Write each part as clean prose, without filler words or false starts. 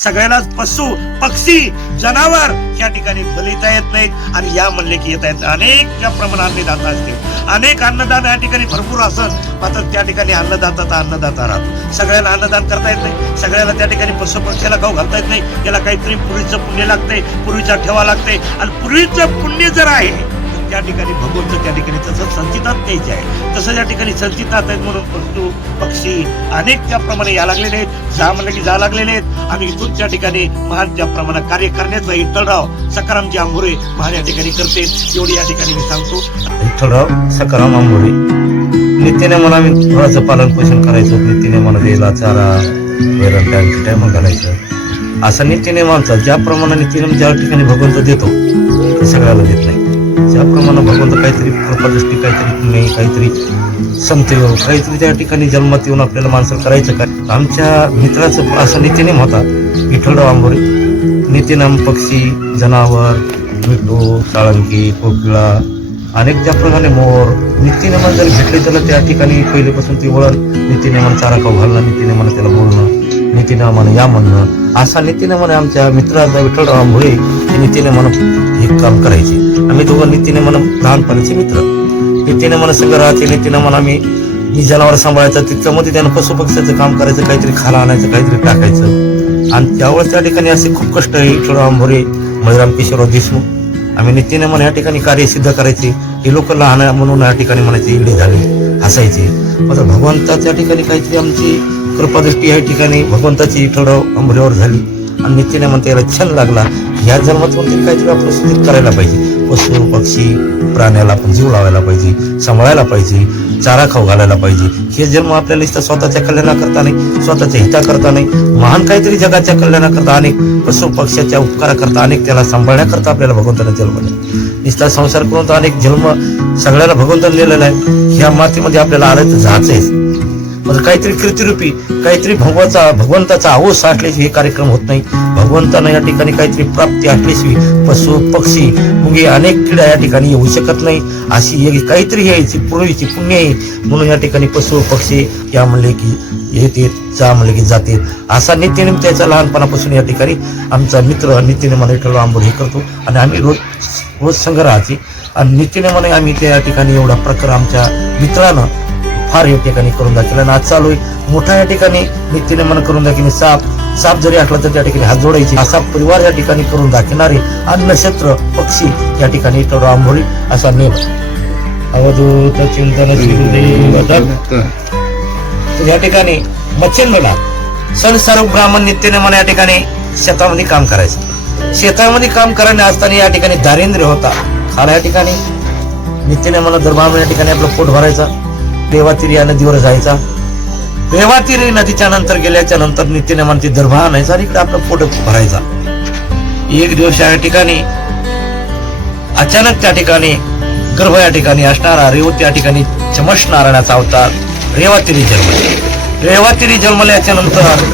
सगळ्यालाच पशु पक्षी जनावर या ठिकाणी बलिता येत नाहीत आणि या म्हणले की येत आहेत. अनेक या प्रमाणात अन्नदाता असतील, अनेक अन्नदान या ठिकाणी भरपूर असत, मात्र त्या ठिकाणी अन्नदाता अन्नदाता राहतो. सगळ्याला अन्नदान करता येत नाही, सगळ्याला त्या ठिकाणी पशु पक्षाला खाऊ घालता येत नाही. याला काहीतरी पूर्वीचं पुण्य लागतंय, पूर्वीचा ठेवा लागतंय आणि पूर्वीचं पुण्य जर आहे त्या ठिकाणी भगवंत त्या ठिकाणी तसं संचितात द्यायचे आहे. तसं या ठिकाणी संचितात आहेत म्हणून पशु पक्षी अनेक त्याप्रमाणे या लागलेले आहेत, जा म्हणलं की जा लागलेले आहेत. आणि इथून त्या ठिकाणी महान त्याप्रमाणे कार्य करण्याचा विठ्ठलराव सकारामजी आंबोरे महान या ठिकाणी करते. एवढी या ठिकाणी मी सांगतो. विठ्ठलराव सकाराम आंबोरे नित्यने मला आम्ही फळाचं पालन पोषण करायचं, नित्यने मला द्यायला चारा वैरण टाइम टाइम घालायचं. असा नित्यने आमचा ज्याप्रमाणे नित्यने ज्या ठिकाणी भगवंत देतो ते सगळ्याला देत नाही. ज्याप्रमाणे भगवंत काहीतरी कृपादृष्टी, काहीतरी पुण्य, काहीतरी संतयोग, काहीतरी त्या ठिकाणी जन्मात येऊन आपल्याला माणसं करायचं काय. आमच्या मित्राचं असा नित्यनेम होता विठ्ठलराव आंबोरे. नित्यनेम पक्षी, जनावर, मिठू, साळंकी, कोकिळा, अनेक ज्याप्रमाणे मोर नित्यनेमान जर घेतले तर त्या ठिकाणी पहिलेपासून ती वळण नित्यनेमान चारा खाऊ घालणं, नित्यनेमानं त्याला बोलणं, नित्यनेमानं या म्हणणं, असा नित्यनेमाने आमच्या मित्राचा विठ्ठलराव आंबोरे हे नित्यनेमानं हे काम करायचे. आम्ही दोघं नित्यनेमानं लहानपणाचे मित्र. नित्यनेमानं सगळं राहते, नित्यनेमानं आम्ही जनावर सांभाळायचं, तिच्यामध्ये त्यानं पशुपक्ष्याचं काम करायचं, काहीतरी खाला आणायचं, काहीतरी टाकायचं. आणि त्यावेळेस त्या ठिकाणी असे खूप कष्ट आहे. विठ्ठलराव आंबोरे, मधुराम किशोरराव देशमुख, आम्ही नित्यनेमानं या ठिकाणी कार्य सिद्ध करायचे. हे लोक लहान म्हणून या ठिकाणी म्हणायचे इडे झाले, हसायचे. मात्र भगवंताच्या ठिकाणी काहीतरी आमची कृपादृष्टी या ठिकाणी भगवंताची विठ्ठलराव आंबोरेवर झाली आणि नित्यनेमान त्याला छंद लागला. ह्या जन्मातून तरी काहीतरी आपलं सिद्ध करायला पाहिजे. पशु पक्षी प्राण्याला आपण जीव लावायला पाहिजे, सांभाळायला पाहिजे, चारा खाऊ घालायला पाहिजे. हे जन्म आपल्याला नुसतं स्वतःच्या कल्याणाकरता नाही, स्वतःच्या हिताकरता नाही, महान काहीतरी जगाच्या कल्याणाकरता, अनेक पशु पक्ष्याच्या उपकाराकरता, अनेक त्याला सांभाळण्याकरता आपल्याला भगवंताने जन्म दिला. नुसता संसार करून तर अनेक जन्म सगळ्याला भगवंताने दिलेला आहे. ह्या मातीमध्ये आपल्याला आलं तर जायचंय. काहीतरी कीर्तिरूपी, काहीतरी भगवंताचा आहोस असल्याशिवाय हे कार्यक्रम होत नाही. भगवंतानं या ठिकाणी काहीतरी प्राप्ती असल्याशिवाय पशु पक्षी मुंगे अनेक किडा या ठिकाणी येऊ शकत नाही. अशी काहीतरी यायची पूर्वीची पुण्य आहे म्हणून या ठिकाणी पशु पक्षी या म्हणले की येते, जा म्हणले की जाते. असा नित्यनेम त्याचा लहानपणापासून या ठिकाणी आमचा मित्र नित्यनेमाने विठ्ठलराव आंबोरे हे करतो आणि आम्ही रोज संघ राहायचे. आणि नित्यनेमाने आम्ही त्या ठिकाणी एवढा प्रकार आमच्या मित्रानं फार या ठिकाणी करून दाखवला. आणि आज चालू आहे मोठा या ठिकाणी नित्यनेमान करून दाखवणे. साप जरी असला तर त्या ठिकाणी हात जोडायचे, असा परिवार या ठिकाणी करून दाखवणारे अन्नक्षेत्र पक्षी या ठिकाणी विठ्ठलराव आंबोरे असा नेम. अवधूत चिंतन या ठिकाणी मच्छिंद्रला संसारूप ब्राह्मण नित्यनेमान या ठिकाणी शेतामध्ये काम करायचं. शेतामध्ये काम करायला असताना या ठिकाणी दारिंद्र्य होता. खाला या ठिकाणी नित्यनेमान दरबार या ठिकाणी आपलं पोट भरायचा. रेवातिरी या नदीवर जायचा. रेवातिरी नदीच्या नंतर गेल्याच्या नंतर नित्यनेमान ती दर्भा आणायचा आणि इकडे आपलं पोट भरायचा. एक दिवस या ठिकाणी अचानक त्या ठिकाणी गर्भ या ठिकाणी असणारा रेवती या ठिकाणी चमश नारायणाचा अवतार रेवातिरी जन्मले. रेवातिरी जन्मल्याच्या नंतर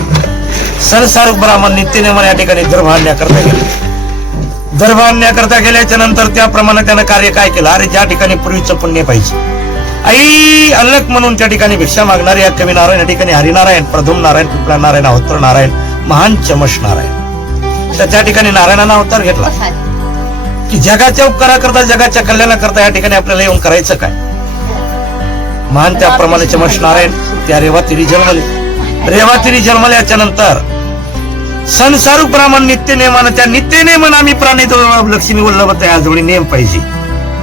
संसारूप ब्राह्मण नित्यनेमान या ठिकाणी दर्भा आणण्याकरता गेले. दर्भा आणण्याकरता गेल्याच्या नंतर त्याप्रमाणे त्यानं कार्य काय केलं. अरे ज्या ठिकाणी पूर्वीचं पुण्य पाहिजे, आई अलग म्हणून त्या ठिकाणी भिक्षा मागणारे या कवी नारायण या ठिकाणी हरिनारायण, प्रधुम नारायण, पिपळा नारायण, अहोत्र नारायण, महान चमश नारायण. त्या ठिकाणी नारायणानं अवतार घेतला की जगाच्या उपकाराकरता, जगाच्या कल्याणाकरता या ठिकाणी आपल्याला येऊन करायचं काय. महान त्याप्रमाणे चमश नारायण त्या रेवातिरी जन्मले. रेवातिरी जन्मल्याच्या नंतर संसारूप ब्राह्मण नित्यनेमानं त्या नित्यनेमान आम्ही प्राणी लक्ष्मी वल्लभ त्याजवळी नेम पाहिजे.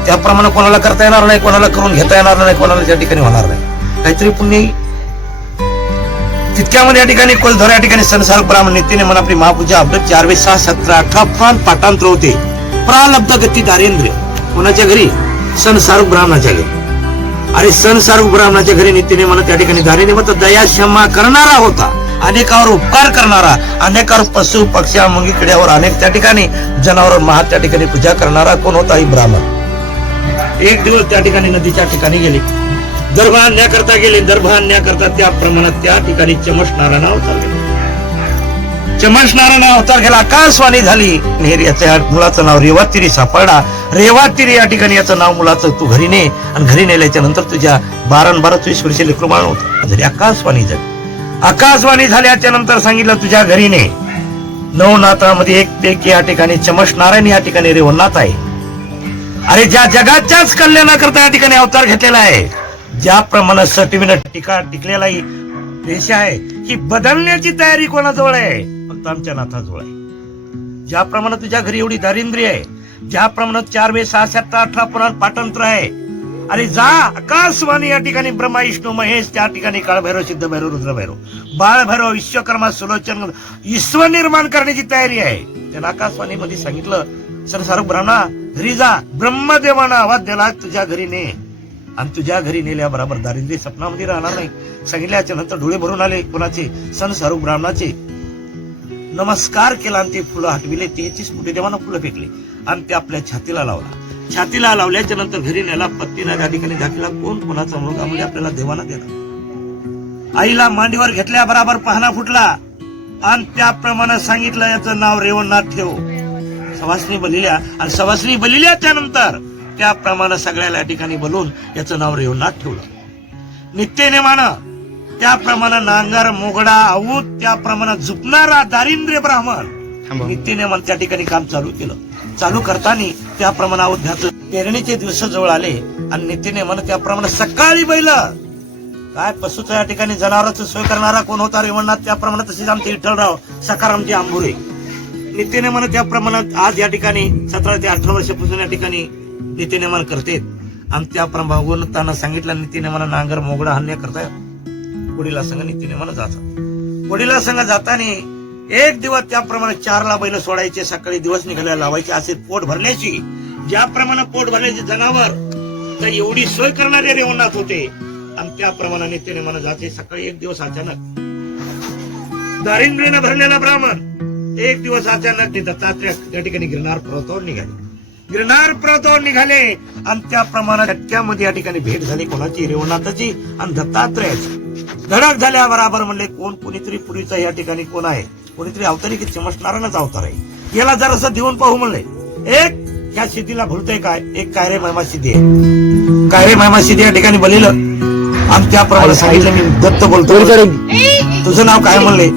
त्याप्रमाणे कोणाला करता येणार नाही, कोणाला करून घेता येणार नाही, कोणाला त्या ठिकाणी होणार नाही. काहीतरी पुण्य तितक्यामध्ये या ठिकाणी कोलधर या ठिकाणी संसार ब्राह्मण नित्यनेमान आपली महापूजा अब्द 4, 6, 17, 18 पाठांतर होते. प्रालब्ध गती दारिंद्र्य कोणाच्या घरी? संसारूप ब्राह्मणाच्या घरी. आणि संसारूप ब्राह्मणाच्या घरी नित्यनेमान त्या ठिकाणी दारिंद्र्य मग दया क्षमा करणारा होता, अनेकावर उपकार करणारा, अनेकावर पशु पक्ष्या मुंगी किड्यावर अनेक त्या ठिकाणी जनावर महात त्या ठिकाणी पूजा करणारा कोण होता? ही ब्राह्मण. एक दिवस त्या ठिकाणी नदीच्या ठिकाणी गेले, दर्भ आणण्याकरता गेले. दर्भ आणण्याकरता त्या प्रमाणात त्या ठिकाणी चमश नारायण अवतार गेला. चमश नारायण अवतार गेला, आकाशवाणी झाली. याच्या मुलाचं नाव रेवातिरी सापडला. रेवातिरी या ठिकाणी याचं नाव मुलाचं तू घरी ने, आणि घरी नेल्याच्या नंतर तुझ्या 12-12-24 वर्षे लेकरू होत. आकाशवाणी झाली. आकाशवाणी झाल्याच्या नंतर सांगितलं तुझ्या घरी ने. नवनाथामध्ये एक पैकी या ठिकाणी चमशनारायण या ठिकाणी रेवणनाथ आहे. अरे ज्या जगाच्याच कल्याणाकरता या ठिकाणी अवतार घेतलेला आहे, ज्याप्रमाणे सटवीनं टीका टिकलेला देश आहे की बदलण्याची तयारी कोणाजवळ आहे? फक्त आमच्या नाथाजवळ आहे. ज्याप्रमाणे तुझ्या घरी एवढी दारिद्र्य आहे, ज्याप्रमाणे 4 वेद 6 7 18 पुराण पाठांतर आहे, अरे जा आकाशवाणी या ठिकाणी ब्रह्मा विष्णू महेश, त्या ठिकाणी काळभैरव सिद्ध भैरव रुद्रभैरव बाळभैरव विश्वकर्मा सुलोचन विश्व निर्माण करण्याची तयारी आहे. त्याला आकाशवाणीमध्ये सांगितलं, संसारक ब्राह्मणा घरी जा, ब्रह्मदेवानं आवाज दिला तुझ्या घरी ने, आणि तुझ्या घरी नेल्याबरोबर दारिद्र्य सपनामध्ये राहणार नाही. सांगितल्याच्या नंतर डोळे भरून आले कोणाचे? संसारक ब्राह्मणाचे. नमस्कार केला आणि ते फुलं हटविले, त्याचीच मोठे देवानं फुलं फेकले आणि ते आपल्या छातीला लावला. छातीला लावल्याच्या नंतर घरी नेला, पत्नीला त्या ठिकाणी दाखला, कोण कोणाचा मुलगा म्हणजे आपल्याला देवाना दिला. आईला मांडीवर घेतल्या बराबर पहाना फुटला आणि त्याप्रमाणे सांगितलं याचं नाव रेवणनाथ ठेव. सवासनी बलिल्या आणि सवासनी बलिल्या त्यानंतर त्याप्रमाणे सगळ्याला या ठिकाणी बोलून याचं नाव रेवणनाथ ठेवलं. नित्यनेमानं त्याप्रमाणे नांगर मोगडा आऊत त्याप्रमाणे झुकणारा दारिंद्र्य ब्राह्मण नित्यनेमान त्या ठिकाणी काम चालू केलं. चालू करताना त्याप्रमाणे आऊत घातलं. पेरणीचे दिवस जवळ आले आणि नित्यनेमानं त्याप्रमाणे सकाळी बैल काय पशुचं या ठिकाणी जनावरांचं सोय करणारा कोण होता? रेवणनाथ. त्याप्रमाणे तसेच आमचे विठ्ठलराव सकारामजी आंबुरे नित्यनेमानं त्याप्रमाणे आज या ठिकाणी 17 ते 18 वर्षापासून या ठिकाणी नित्यनेमान करते. आणि त्याप्रमाणे गुणताना सांगितलं नित्यनेमानं नांगर मोगडा हाणण्या करता वडिला संघ नित्यनेमानं जातात. वडिला संघ जाताना एक दिवस त्याप्रमाणे 4ला बैल सोडायचे, सकाळी दिवस निघायला लावायचे, असे पोट भरण्याची. ज्याप्रमाणे पोट भरण्याचे जनावर तर एवढी सोय करणारे रेवणनाथ होते. आणि त्याप्रमाणे नित्यनेमानं जाते. सकाळी एक दिवस अचानक दारिंद्र्यानं भरलेला ब्राह्मण एक दिवस अचानक दत्तात्रय त्या ठिकाणी गिरनार पर्वतावर निघाले. गिरनार पर्वतावर निघाले आणि त्याप्रमाणे धक्क्यामध्ये या ठिकाणी भेट झाली कोणाची? रेवणनाथाची आणि दत्तात्रयाची. धडक झाल्या बराबर म्हणले कोण? कोणीतरी पुरीचा या ठिकाणी कोण आहे? कोणीतरी अवतारी की चमशनारायणच अवतार आहे. याला जरासं देऊन पाहू म्हणले. एक ह्या सिद्धीला भुलतोय काय? एक कायरे महिमा सिद्धी आहे. कायरे महिमा सिद्धी या ठिकाणी बोलिलं आणि त्याप्रमाणे सांगितलं मी दत्त बोलतो. तुझं नाव काय म्हणले?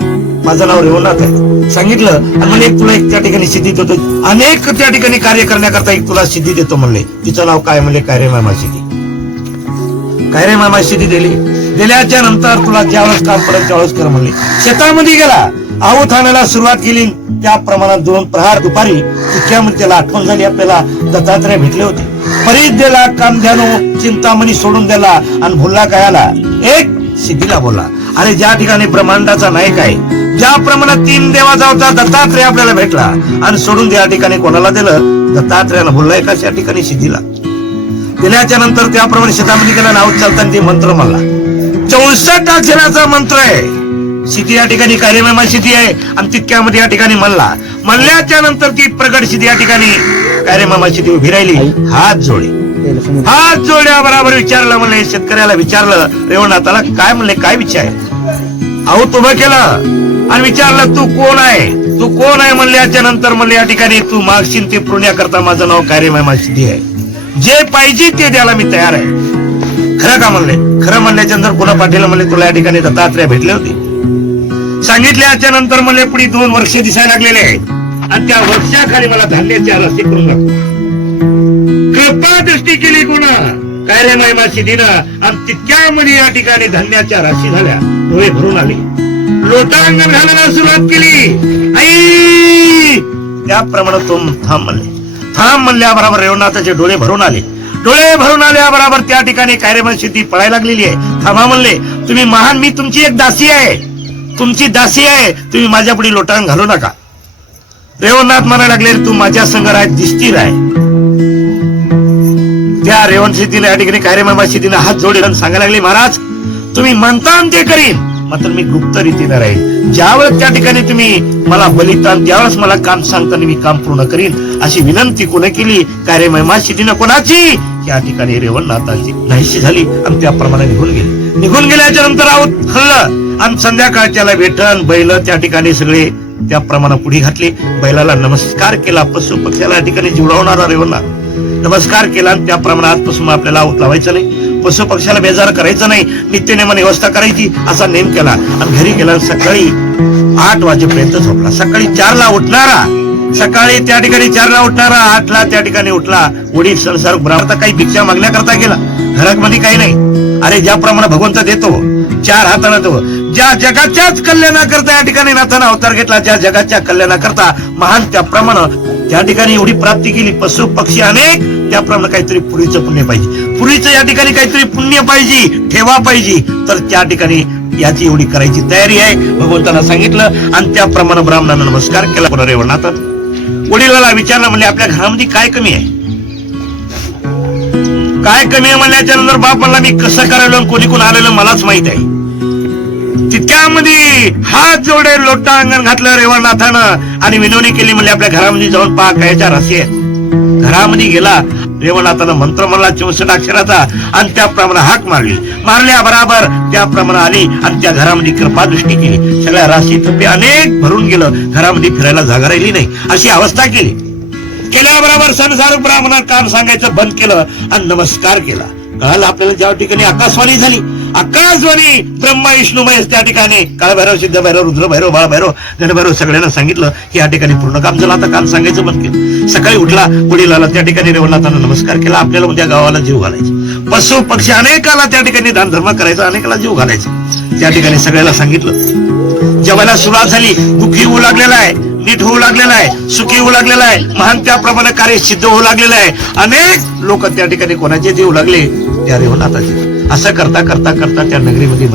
माझं नाव रेवणनाथ आहे. सांगितलं आणि म्हणले तुला एक त्या ठिकाणी सिद्धी देतो, अनेक त्या ठिकाणी कार्य करण्याकरता एक तुला सिद्धी देतो म्हणले. तिचं नाव काय म्हणले? कायरे महिमा सिद्धी. कायरे महिमा सिद्धी दिली. दिल्याच्या नंतर तुला ज्यावेळेस काम करत त्यावेळेस कर म्हणले. शेतामध्ये गेला, आऊत आणायला सुरुवात केली. त्या प्रमाणात 2 प्रहार दुपारी इतक्यामध्ये त्याला आठवण झाली आपल्याला दत्तात्रय भेटले होते. परीत दिला काम ध्यानो चिंतामणी सोडून दिला आणि भुलला कायाला एक सिद्धीला बोलला. अरे ज्या ठिकाणी ब्रह्मांडाचा नायक आहे, ज्याप्रमाणे 3 देवाचा होता दत्तात्रय आपल्याला भेटला आणि सोडून त्या ठिकाणी कोणाला दिलं? दत्तात्रयानं बोलला एका त्या ठिकाणी सिद्धीला. दिल्याच्या नंतर त्याप्रमाणे शेतामध्ये गेला, नाव चालताना ते मंत्र म्हणला. 64 अक्षराचा मंत्र आहे. सिद्धी या ठिकाणी कार्यमहिमा सिद्धी आहे आणि तितक्यामध्ये या ठिकाणी म्हणल्याच्या नंतर ती प्रगट सिद्धी या ठिकाणी कार्यमहिमा सिद्धी उभी राहिली. हात जोड्या बरोबर विचारलं म्हणले, शेतकऱ्याला विचारलं रेवणनाथाला काय म्हणले, काय विचार? आऊत उभं केलं आणि विचारलं तू कोण आहे? तू कोण आहे म्हणल्याच्या नंतर म्हणले या ठिकाणी तू मागशील ते पुण्याकरता माझं नाव कार्यमहिमा सिद्धी आहे. जे पाहिजे ते द्यायला मी तयार आहे. खरं का म्हणले? खरं म्हणल्याच्या नंतर पुन्हा पाटील म्हणले तुला या ठिकाणी दत्तात्रय भेटले होते. सांगितल्याच्या नंतर म्हणले पुढे 2 वर्ष दिसायला लागलेले आहेत आणि त्या वर्षाखाली मला धान्याच्या राशी करून लागतो. कृपा दृष्टी केली कोणा? कायरे महिमा सिद्धीनं आणि तितक्यामध्ये या ठिकाणी धान्याच्या राशी झाल्या. डोळे भरून आले, लोटांगण घालायला सुरुवात केली. आई त्याप्रमाणे तो थांब म्हणले. थांब म्हणल्याबरोबर रेवणनाथाचे डोळे भरून आले. डोळे भरून आल्याबरोबर त्या ठिकाणी कायरेमन सिद्धी पळायला लागलेली आहे. थांबा म्हणले, तुम्ही महान, मी तुमची एक दासी आहे, तुमची दासी आहे, तुम्ही माझ्या पुढे लोटांगण घालू नका. रेवणनाथ म्हणायला लागले तू माझ्या संग राह, दिसतील आहे. त्या रेवण सिद्धीला या ठिकाणी कायरेमहिमा सिद्धीने हात जोडले सांगायला लागले महाराज तुम्ही म्हणता ते करीन, मात्र मी गुप्त रीतीने राहील. ज्यावेळेस त्या ठिकाणी तुम्ही मला बलिदान त्यावेळेस मला काम सांगताना मी काम पूर्ण करीन अशी विनंती कोणी केली? कार्यमहिमा सिद्धीनं कोणाची? या ठिकाणी रेवणनाथाची नाहीशी झाली आणि त्याप्रमाणे निघून गेले. निघून गेल्याच्या नंतर आऊत हल्लं आणि संध्याकाळ त्याला भेटन बैल त्या ठिकाणी सगळे त्याप्रमाणे पुढे घातले. बैलाला नमस्कार केला. पशु पक्षाला या ठिकाणी जीवडावणारा रेवणनाथ नमस्कार केला आणि त्याप्रमाणे आजपासून आपल्याला आऊत लावायचं नाही. पशु पक्षाला बेजार करायचं नाही, नित्यनेमाने व्यवस्था करायची असा नेम केला. आणि घरी गेला सकाळी 8 वाजेपर्यंत झोपला. सकाळी 4ला उठणारा, सकाळी त्या ठिकाणी 4ला उठणारा 8ला त्या ठिकाणी उठला. वडील संसार ब्राह्मण काही भिक्षा मागण्याकरता गेला, घरामध्ये काही नाही. अरे ज्याप्रमाणे भगवंत देतो 4 हाताने तो, ज्या जगाच्याच कल्याणाकरता या ठिकाणी नाथानं अवतार घेतला, ज्या जगाच्या कल्याणाकरता महान त्याप्रमाणे त्या ठिकाणी एवढी प्राप्ती केली. पशु पक्षी अनेक, त्याप्रमाणे काहीतरी पुरीचं पुण्य पाहिजे. पुरीचं या ठिकाणी काहीतरी पुण्य पाहिजे, ठेवा पाहिजे, तर त्या ठिकाणी याची एवढी करायची तयारी आहे. भगवंतांना सांगितलं आणि त्याप्रमाणे ब्राह्मणांना नमस्कार केला. पुन्हा रेवणाथात वडिलाला विचारलं, म्हणजे आपल्या घरामध्ये काय कमी आहे, काय कमी आहे म्हणल्याच्या नंतर बाप म्हणला, मी कसं करायलो कोणी कोण आलेलं मलाच माहित आहे. तितक्यामध्ये हात जोडे लोटा अंगण घातलं रेवणनाथानं आणि विनवणी केली, म्हणजे आपल्या घरामध्ये जाऊन पहा कायच्या राशी आहेत. घरामध्ये गेला, रेवणनाथानं मंत्र म्हणला 64 अक्षराचा आणि त्याप्रमाणे हाक मारल्या बराबर त्याप्रमाणे आली आणि त्या घरामध्ये कृपा दृष्टी केली. सगळ्या राशी तुपे अनेक भरून गेलं, घरामध्ये फिरायला जागा राहिली नाही अशी अवस्था केली. केल्याबरोबर संसार ब्राह्मणात काम सांगायचं बंद केलं आणि नमस्कार केला. कळालं आपल्याला ज्या ठिकाणी आकाशवाणी झाली, आकाशवाणी ब्रह्मा विष्णू महेश त्या ठिकाणी काळभैरव, सिद्ध भैरव, रुद्र भैरव, बाळ भैरव, गणभैरव सगळ्यांना सांगितलं की या ठिकाणी पूर्ण काम झालं, आता काम सांगायचं बंद केलं. सकाळी उठला, वडिलाला त्या ठिकाणी रेवणाथानं नमस्कार केला. आपल्याला त्या गावाला जीव घालायचा, पशु पक्षी अनेकाला त्या ठिकाणी दान धर्म करायचा, अनेकाला जीव घालायचा. त्या ठिकाणी सगळ्याला सांगितलं. जेवायला सुरुवात झाली, दुःखी होऊ लागलेला आहे, नीट होऊ लागलेला आहे, सुखी होऊ लागलेला आहे, महान त्याप्रमाणे कार्य सिद्ध होऊ लागलेलं आहे. अनेक लोक त्या ठिकाणी कोणाचे जीव लागले, त्या रेवणाथाचे. असं करता करता करता त्या नगरीमध्ये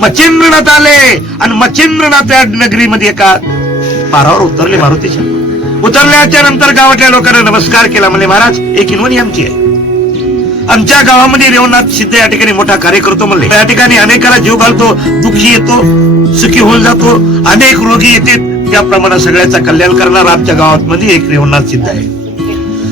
मच्छिंद्रनाथ आले आणि मच्छिंद्रनाथ त्या नगरीमध्ये एका पारावर उतरले. मारुतीच्या उतरल्याच्या नंतर गावातल्या लोकांना नमस्कार केला. म्हणजे महाराज एक इन्वणी आमची आहे, आमच्या गावामध्ये रेवणनाथ सिद्ध या ठिकाणी मोठा कार्य करतो म्हणले. या ठिकाणी अनेकाला जीव घालतो, दुःखी येतो, सुखी होऊन जातो, अनेक रोगी येतात, त्याप्रमाणे सगळ्याचा कल्याण करणारा आमच्या गावात मध्ये एक रेवणनाथ सिद्ध आहे.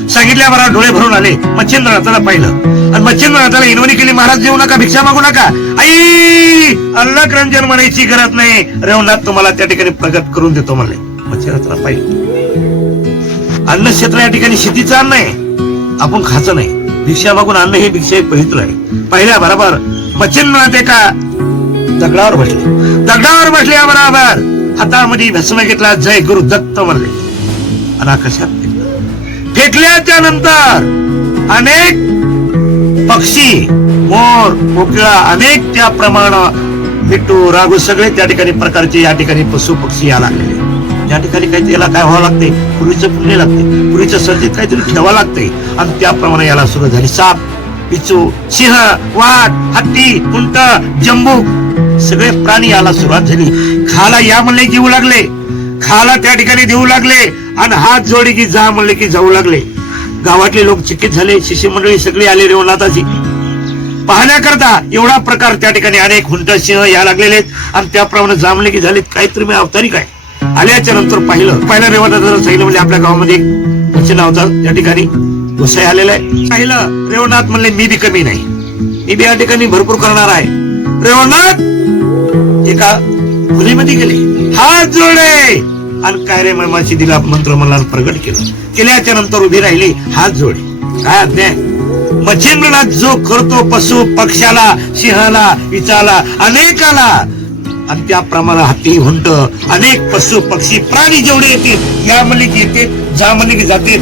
सांगितल्या मला डोळे भरून आले. मच्छिंद्रनाथाला पाहिलं आणि मच्छिंद्रनाथाला इन्वणी केली, महाराज जेवू नका, भिक्षा मागू नका, आई अल्लक रंजन म्हणायची गरज नाही, रेवणनाथ तुम्हाला त्या ठिकाणी प्रगट करून देतो म्हणले. मच्छिंद्रनाथाला पाहिलं. अन्न क्षेत्र या ठिकाणी शेतीचं अन्न आहे, आपण खायचं नाही. भिक्षा मागून अन्न हे भिक्षा पवित्र आहे. पहिल्या बरोबर मच्छिंद्रनाथ एका दगडावर बसले बरोबर हातामध्ये भस्म घेतला, जय गुरु दत्त म्हणले आणि आकाशात फेकल्याच्या नंतर अनेक पक्षी, मोर, कोकिळा, अनेक त्याप्रमाणे बिट्टू, राघू सगळे त्या ठिकाणी प्रकारचे या ठिकाणी पशु पक्षी या लागलेले. या ठिकाणी काहीतरी याला काय व्हावं लागते, पूर्वीचं पुण्य लागते, पूर्वीचं सर्जित काहीतरी ठेवा लागते आणि त्याप्रमाणे याला सुरू झाली. साप, पिचू, सिंह, वाघ, हत्ती, उंट, जंबू सगळे प्राणी याला सुरुवात झाली. खाला या म्हणले की येऊ लागले, खाला त्या ठिकाणी देऊ लागले आणि हात जोडे की जा म्हणले की जाऊ लागले. गावातले लोक चकित झाले, शिष्य मंडळी सगळी आले रेवणाथाची पाहण्याकरता. एवढा प्रकार त्या ठिकाणी अनेक हुंट, सिंह या लागलेले आहेत आणि त्याप्रमाणे जांभले की झाले. काहीतरी मी अवतारी काय आल्याच्या नंतर पहिलं रेवणाथाला सांगितलं, म्हणजे आपल्या गावामध्ये वचन अवतार त्या ठिकाणी गोसाई आलेला आहे. पाहिलं रेवणाथ म्हणले मी बी कमी नाही, मी बी या ठिकाणी भरपूर करणार आहे. रेवणाथ एका खोलीमध्ये गेले, हात जोडे आणि काय रे माशी दिला मंत्र मला प्रगट केल्याच्या नंतर उभी राहिली, हात जोडे. काय अज्ञाय मच्छिंद्रनाथ जो करतो पशु पक्षाला, सिंहाला, विचाला, अनेकाला आणि त्याप्रमाणे हत्ती, हुंट, अनेक पशु पक्षी प्राणी जेवढे येतील, या म्हणले की येते, जा म्हणले की जाते,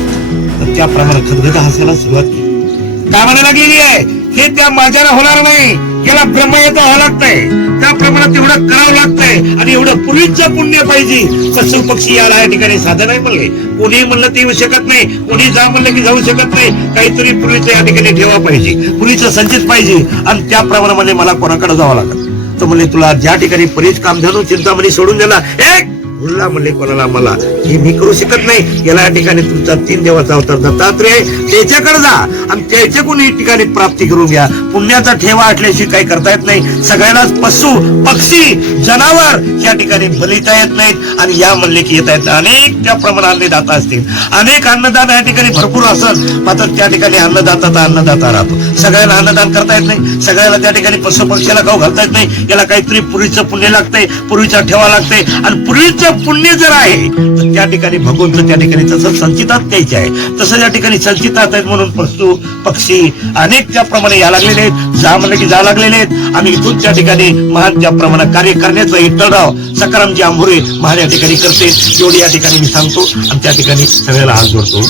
तर त्याप्रमाणे खदगद हसायला सुरुवात केली. काय म्हणायला लागलेली आहे, हे त्या माझ्याला होणार नाही, याला ब्रह्मयता व्हावं लागतंय, त्याप्रमाणे तेवढं करावं लागतंय आणि एवढं पूर्वीचं पुण्य पाहिजे. पशु पक्षी याला या ठिकाणी साधन आहे म्हणले. कोणी म्हणलं ते येऊ शकत नाही, कोणी जा म्हणलं की जाऊ शकत नाही. काहीतरी पूर्वीचं या ठिकाणी ठेवा पाहिजे, पूर्वीचं संचित पाहिजे आणि त्याप्रमाणे म्हणजे मला कोणाकडे जावं लागत. तर म्हणले तुला ज्या ठिकाणी परीच काम झालं, चिंतामणी सोडून दिला, एक बोलला म्हणले कोणाला मला हे मी करू शकत नाही, याला या ठिकाणी तुमचा 3 देवाचा अवतार दत्तात्रेय, त्याच्याकडे जा आणि त्याच्याकडून ही ठिकाणी प्राप्ती करून घ्या. पुण्याचा ठेवा असल्याशिवाय काही करता येत नाही. सगळ्यांनाच पशु पक्षी जनावर या ठिकाणी बलिता येत नाहीत आणि या म्हणले की येता येत. अनेक त्याप्रमाणे अन्नदाता असतील, अनेक अन्नदान या ठिकाणी भरपूर असत, मात्र त्या ठिकाणी अन्नदाता राहतो. सगळ्यांना अन्नदान करता येत नाही, सगळ्याला त्या ठिकाणी पशु पक्षाला खाऊ घालता येत नाही. याला काहीतरी पूर्वीचं पुण्य लागतंय, पूर्वीचा ठेवा लागतंय आणि पूर्वीचं तुमचं पुण्य जर आहे तर त्या ठिकाणी भगवंत त्या ठिकाणी तसं संचितात द्यायचे आहे. तसं त्या ठिकाणी संचितात आहेत म्हणून पशु पक्षी अनेक त्याप्रमाणे या लागलेले आहेत, जा म्हणले की जा लागलेले आहेत. आणि इथून त्या ठिकाणी महान त्याप्रमाणे कार्य करण्याचा एक तळाव सकारामजी आंभोरे महान या ठिकाणी करते. एवढी या ठिकाणी मी सांगतो आणि त्या ठिकाणी सगळ्याला हात जोडतो.